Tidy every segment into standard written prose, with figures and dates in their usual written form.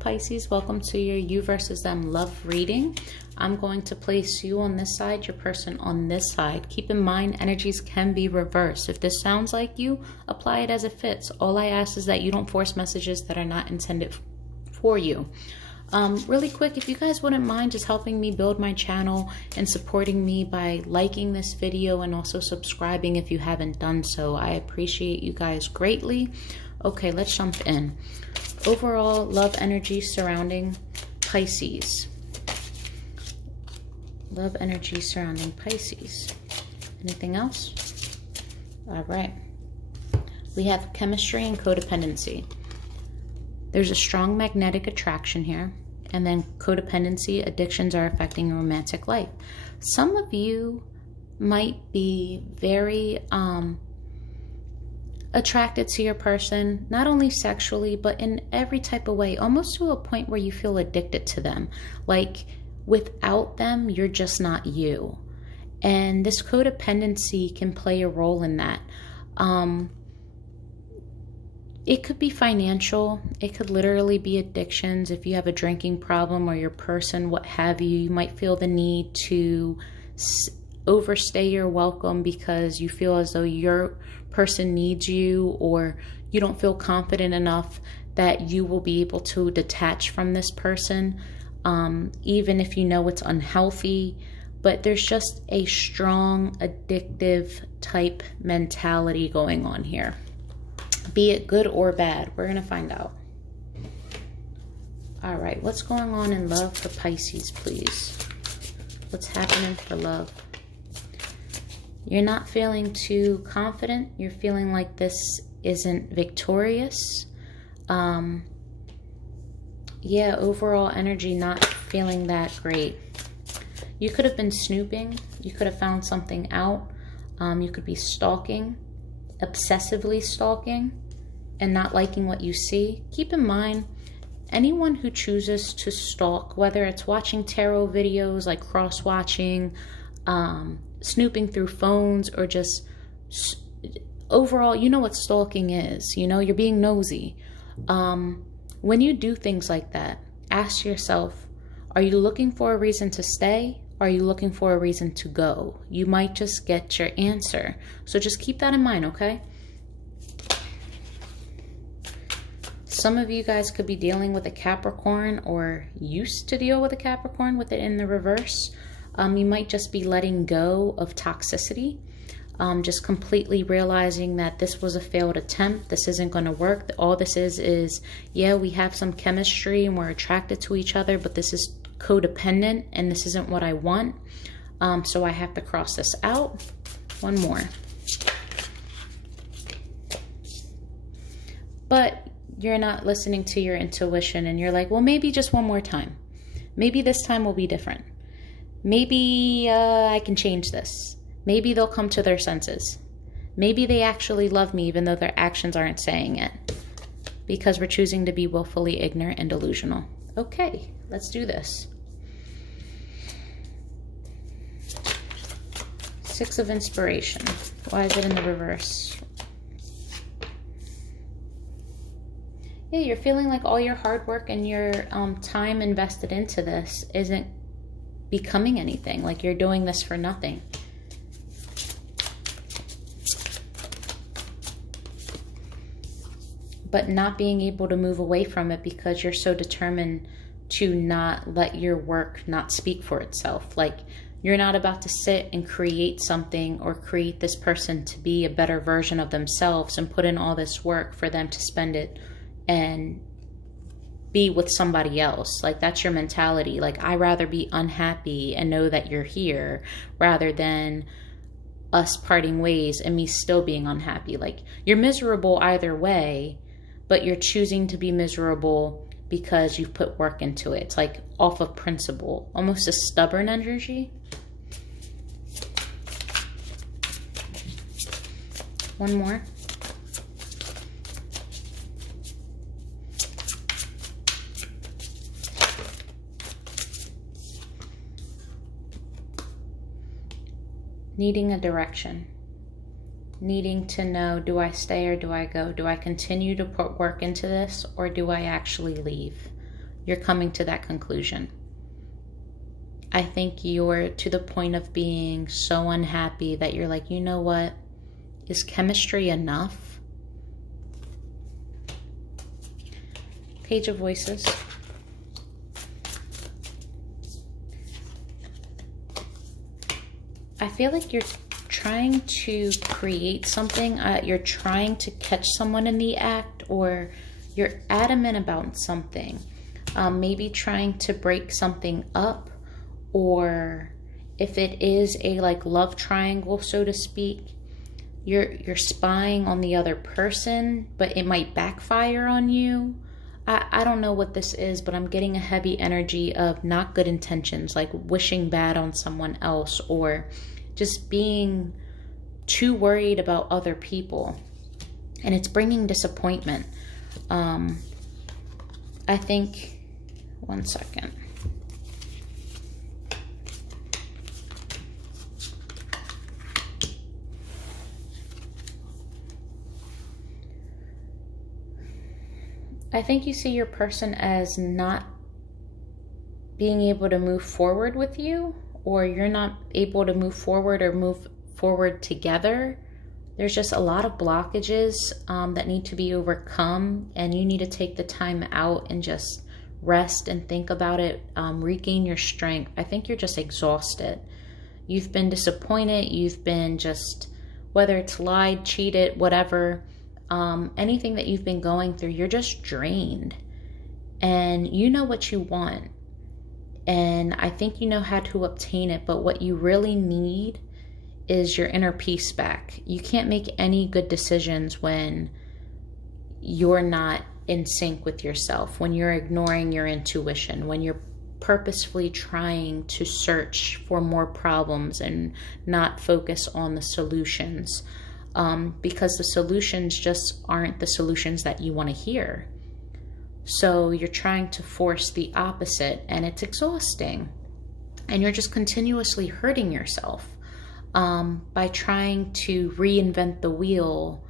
Pisces, welcome to your you versus them love reading. I'm going to place you on this side, your person on this side. Keep in mind, energies can be reversed. If this sounds like you, apply it as it fits. All I ask is that you don't force messages that are not intended for you. Really quick, if you guys wouldn't mind just helping me build my channel and supporting me by liking this video and also subscribing if you haven't done so, I appreciate you guys greatly. Okay, let's jump in. Overall love energy surrounding Pisces. Love energy surrounding Pisces. Anything else? All right. We have chemistry and codependency. There's a strong magnetic attraction here. And then codependency, addictions are affecting your romantic life. Some of you might be very attracted to your person, not only sexually, but in every type of way, almost to a point where you feel addicted to them. Like without them, you're just not you. And this codependency can play a role in that. It could be financial. It could literally be addictions. If you have a drinking problem or your person, what have you, you might feel the need to overstay your welcome because you feel as though your person needs you, or you don't feel confident enough that you will be able to detach from this person, even if you know it's unhealthy. But there's just a strong addictive type mentality going on here. Be it good or bad, we're gonna find out. All right, what's going on in love for Pisces, please? What's happening for love? You're not feeling too confident. You're feeling like this isn't victorious. Yeah, overall energy not feeling that great. You could have been snooping. You could have found something out. You could be stalking, obsessively stalking, and not liking what you see. Keep in mind, anyone who chooses to stalk, whether it's watching tarot videos, like cross-watching, snooping through phones, or just overall, you know what stalking is. You know, you're being nosy. When you do things like that, ask yourself, are you looking for a reason to stay? Or are you looking for a reason to go? You might just get your answer. So just keep that in mind, okay? Some of you guys could be dealing with a Capricorn, or used to deal with a Capricorn with it in the reverse. You might just be letting go of toxicity, just completely realizing that this was a failed attempt. This isn't going to work. All this is, yeah, we have some chemistry and we're attracted to each other, but this is codependent and this isn't what I want. So I have to cross this out. One more. But you're not listening to your intuition and you're like, well, maybe just one more time. Maybe this time will be different. Maybe I can change this. Maybe they'll come to their senses. Maybe they actually love me even though their actions aren't saying it. Because we're choosing to be willfully ignorant and delusional. Okay, let's do this. Six of Inspiration. Why is it in the reverse? Yeah, you're feeling like all your hard work and your time invested into this isn't becoming anything. Like you're doing this for nothing. But not being able to move away from it because you're so determined to not let your work not speak for itself. Like you're not about to sit and create something or create this person to be a better version of themselves and put in all this work for them to spend it and be with somebody else. Like that's your mentality. Like I'd rather be unhappy and know that you're here rather than us parting ways and me still being unhappy. Like you're miserable either way, but you're choosing to be miserable because you've put work into it. It's like off of principle, almost a stubborn energy. One more. Needing a direction. Needing to know, do I stay or do I go? Do I continue to put work into this or do I actually leave? you're coming to that conclusion. I think you're to the point of being so unhappy that you're like, you know what? Is chemistry enough? Page of Voices. I feel like you're trying to create something. You're trying to catch someone in the act, or you're adamant about something. Maybe trying to break something up, or if it is a like love triangle, so to speak, you're spying on the other person, but it might backfire on you. I don't know what this is, but I'm getting a heavy energy of not good intentions, like wishing bad on someone else, or just being too worried about other people. And it's bringing disappointment. I think, one second. I think you see your person as not being able to move forward with you, or you're not able to move forward or move forward together. There's just a lot of blockages that need to be overcome, and you need to take the time out and just rest and think about it, regain your strength. I think you're just exhausted. You've been disappointed. You've been just, whether it's lied, cheated, whatever, anything that you've been going through, you're just drained. And you know what you want. And I think you know how to obtain it. But what you really need is your inner peace back. You can't make any good decisions when you're not in sync with yourself, when you're ignoring your intuition, when you're purposefully trying to search for more problems and not focus on the solutions. Because the solutions just aren't the solutions that you want to hear. So you're trying to force the opposite, and it's exhausting. And you're just continuously hurting yourself by trying to reinvent the wheel.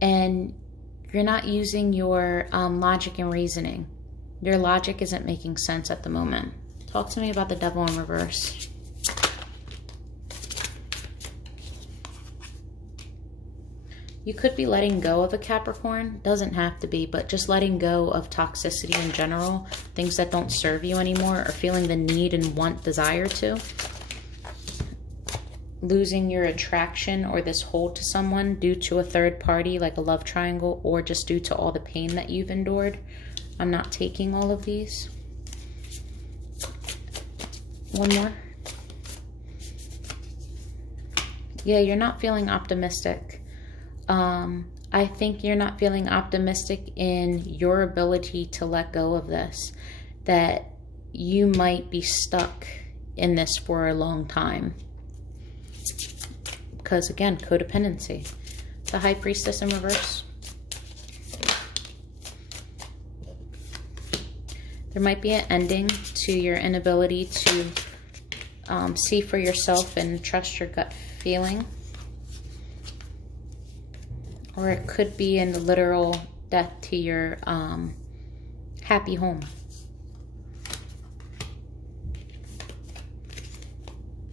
And you're not using your logic and reasoning. Your logic isn't making sense at the moment. Talk to me about the Devil in reverse. You could be letting go of a Capricorn. Doesn't have to be, but just letting go of toxicity in general, things that don't serve you anymore, or feeling the need and desire to. Losing your attraction or this hold to someone due to a third party, like a love triangle, or just due to all the pain that you've endured. I'm not taking all of these. One more. Yeah, you're not feeling optimistic. I think you're not feeling optimistic in your ability to let go of this, that you might be stuck in this for a long time. Because again, codependency. The High Priestess in reverse. There might be an ending to your inability to see for yourself and trust your gut feeling. Or it could be in the literal death to your happy home.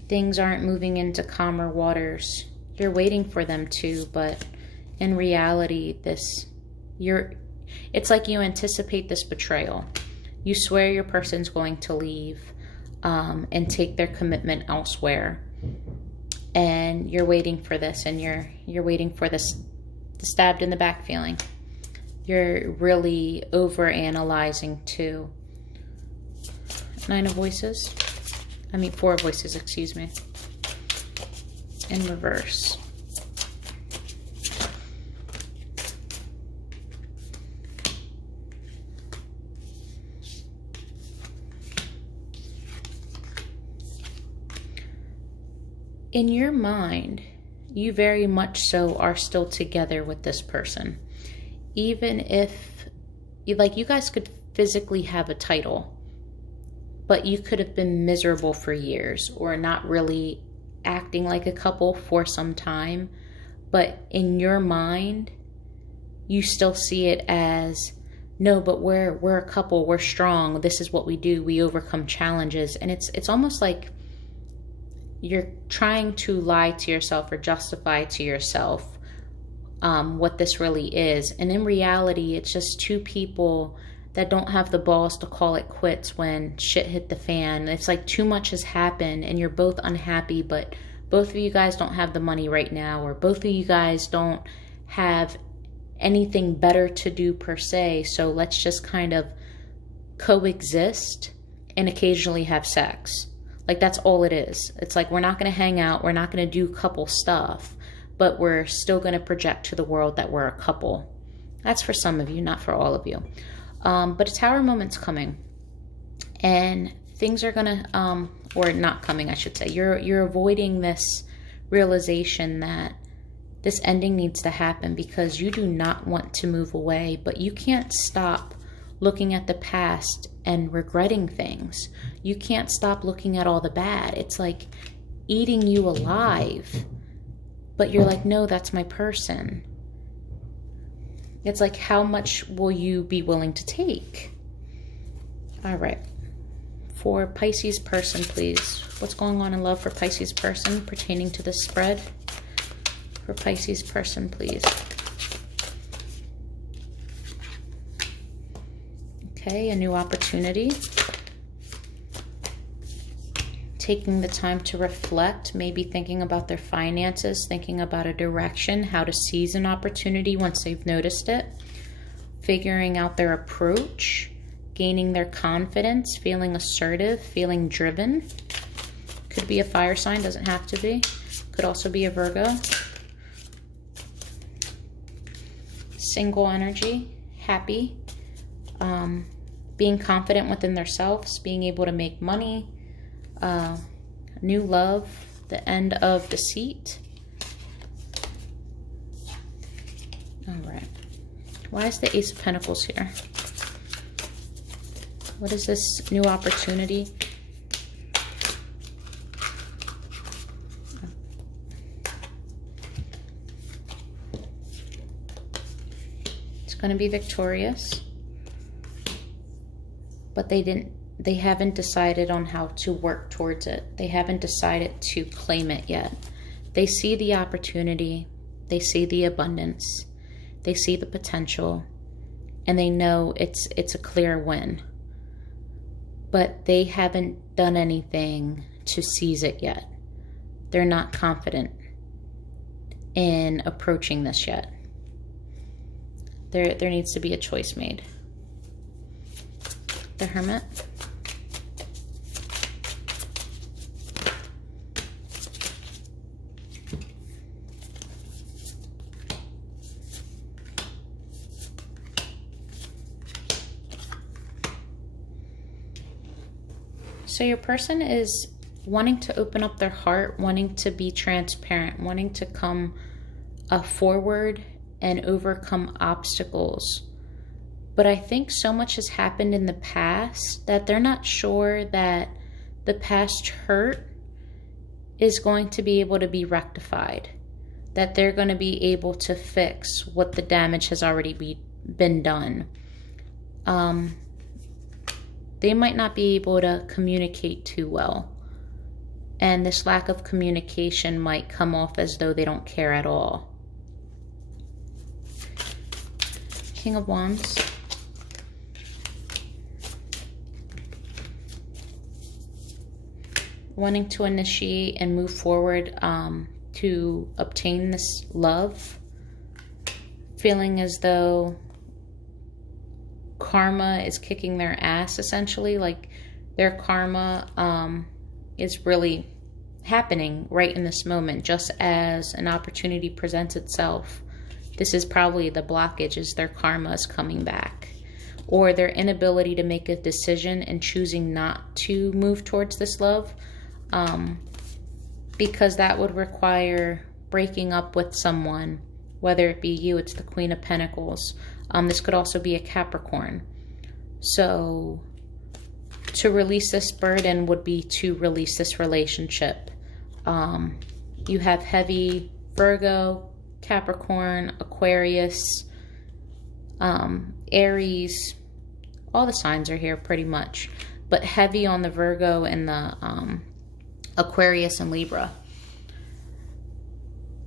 Things aren't moving into calmer waters. You're waiting for them to, but in reality, it's like you anticipate this betrayal. You swear your person's going to leave and take their commitment elsewhere. And you're waiting for this, and you're waiting for this stabbed in the back feeling. You're really over-analyzing too. Four of Voices, excuse me. In reverse. In your mind, you very much so are still together with this person. Even if, you guys could physically have a title, but you could have been miserable for years or not really acting like a couple for some time. But in your mind, you still see it as no, but we're a couple, we're strong, this is what we do, we overcome challenges. And it's almost like you're trying to lie to yourself or justify to yourself what this really is. And in reality, it's just two people that don't have the balls to call it quits when shit hit the fan. It's like too much has happened and you're both unhappy, but both of you guys don't have the money right now, or both of you guys don't have anything better to do per se. So let's just kind of coexist and occasionally have sex. Like, that's all it is. It's like, we're not going to hang out, we're not going to do couple stuff, but we're still going to project to the world that we're a couple. That's for some of you, not for all of you. But a tower moment's coming, and things are going to, or not coming, I should say. You're avoiding this realization that this ending needs to happen because you do not want to move away, but you can't stop looking at the past and regretting things. You can't stop looking at all the bad. It's like eating you alive, but you're like, no, that's my person. It's like, how much will you be willing to take? All right. For Pisces person, please. What's going on in love for Pisces person pertaining to this spread? For Pisces person, please. Okay, a new opportunity. Taking the time to reflect, maybe thinking about their finances, thinking about a direction, how to seize an opportunity once they've noticed it, figuring out their approach, gaining their confidence, feeling assertive, feeling driven. Could be a fire sign, doesn't have to be. Could also be a Virgo. Single energy, happy, being confident within themselves, being able to make money, new love, the end of deceit. All right. Why is the Ace of Pentacles here? What is this new opportunity? It's going to be victorious, but they haven't decided on how to work towards it. They haven't decided to claim it yet. They see the opportunity, they see the abundance, they see the potential, and they know it's a clear win. But they haven't done anything to seize it yet. They're not confident in approaching this yet. There needs to be a choice made. The Hermit. So your person is wanting to open up their heart, wanting to be transparent, wanting to come forward and overcome obstacles. But I think so much has happened in the past that they're not sure that the past hurt is going to be able to be rectified, that they're going to be able to fix what the damage has already been done. They might not be able to communicate too well. And this lack of communication might come off as though they don't care at all. King of Wands. Wanting to initiate and move forward to obtain this love. Feeling as though karma is kicking their ass, essentially. Like their karma is really happening right in this moment, just as an opportunity presents itself. This is probably the blockage, is their karma is coming back, or their inability to make a decision and choosing not to move towards this love, because that would require breaking up with someone, whether it be you. It's the Queen of Pentacles. This could also be a Capricorn. So to release this burden would be to release this relationship. You have heavy Virgo, Capricorn, Aquarius, Aries, all the signs are here pretty much, but heavy on the Virgo and the Aquarius and Libra.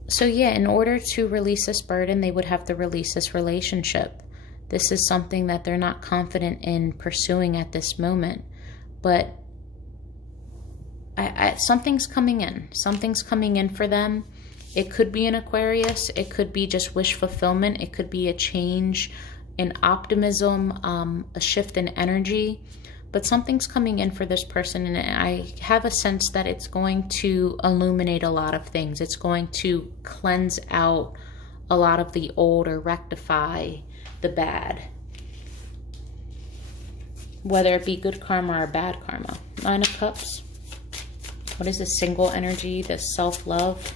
So yeah, in order to release this burden, they would have to release this relationship. This is something that they're not confident in pursuing at this moment. But something's coming in. Something's coming in for them. It could be an Aquarius. It could be just wish fulfillment. It could be a change in optimism, a shift in energy. But something's coming in for this person, and I have a sense that it's going to illuminate a lot of things. It's going to cleanse out a lot of the old or rectify the bad. Whether it be good karma or bad karma. Nine of Cups. What is this single energy, this self-love?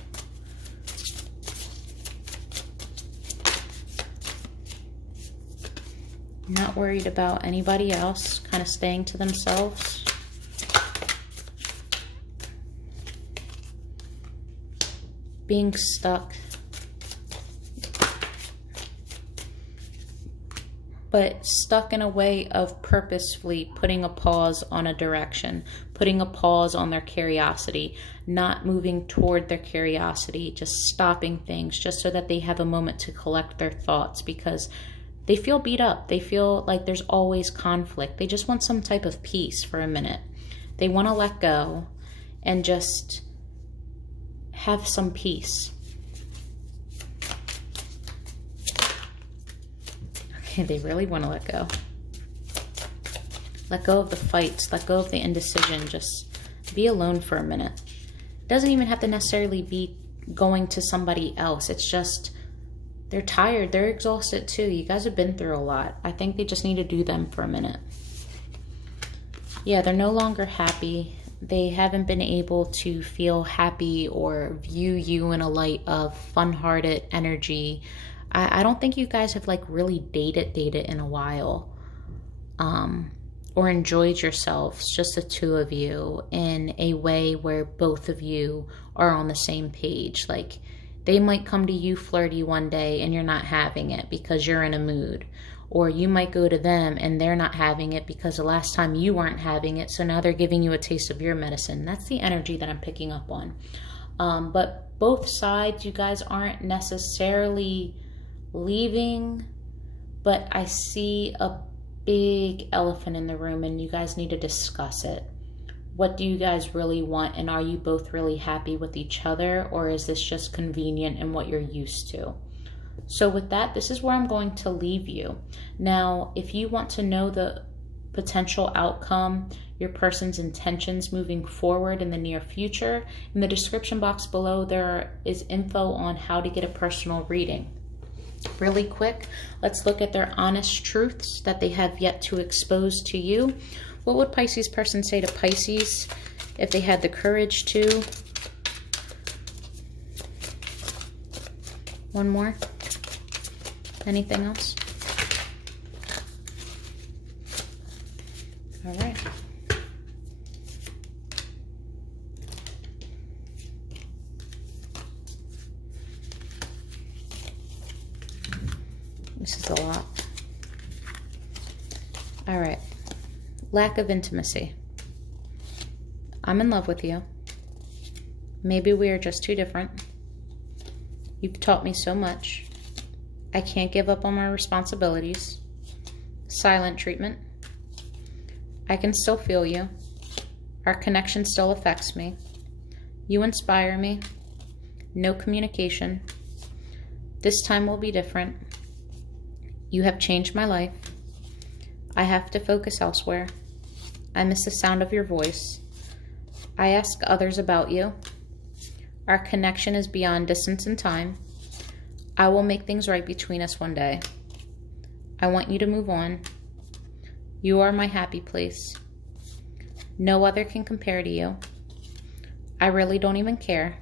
Not worried about anybody else, kind of staying to themselves. Being stuck. But stuck in a way of purposefully putting a pause on a direction, putting a pause on their curiosity, not moving toward their curiosity, just stopping things just so that they have a moment to collect their thoughts, because they feel beat up. They feel like there's always conflict. They just want some type of peace for a minute. They want to let go and just have some peace. Okay, they really want to let go. Let go of the fights. Let go of the indecision. Just be alone for a minute. It doesn't even have to necessarily be going to somebody else. It's just they're tired. They're exhausted too. You guys have been through a lot. I think they just need to do them for a minute. Yeah, they're no longer happy. They haven't been able to feel happy or view you in a light of fun-hearted energy. I don't think you guys have like really dated in a while. Or enjoyed yourselves, just the two of you, in a way where both of you are on the same page. Like, they might come to you flirty one day and you're not having it because you're in a mood. Or you might go to them and they're not having it because the last time you weren't having it, so now they're giving you a taste of your medicine. That's the energy that I'm picking up on. But both sides, you guys aren't necessarily leaving, but I see a big elephant in the room and you guys need to discuss it. What do you guys really want, and are you both really happy with each other, or is this just convenient and what you're used to? So with that, this is where I'm going to leave you. Now, if you want to know the potential outcome, your person's intentions moving forward in the near future, in the description box below there is info on how to get a personal reading. Really quick, let's look at their honest truths that they have yet to expose to you. What would Pisces person say to Pisces if they had the courage to? One more. Anything else? All right. This is a lot. All right. Lack of intimacy. I'm in love with you. Maybe we are just too different. You've taught me so much. I can't give up on my responsibilities. Silent treatment. I can still feel you. Our connection still affects me. You inspire me. No communication. This time will be different. You have changed my life. I have to focus elsewhere. I miss the sound of your voice. I ask others about you. Our connection is beyond distance and time. I will make things right between us one day. I want you to move on. You are my happy place. No other can compare to you. I really don't even care.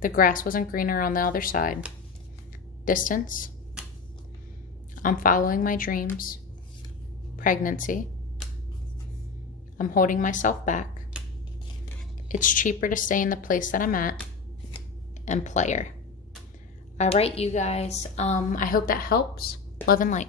The grass wasn't greener on the other side. Distance. I'm following my dreams. Pregnancy. I'm holding myself back. It's cheaper to stay in the place that I'm at. And player. All right, you guys. I hope that helps. Love and light.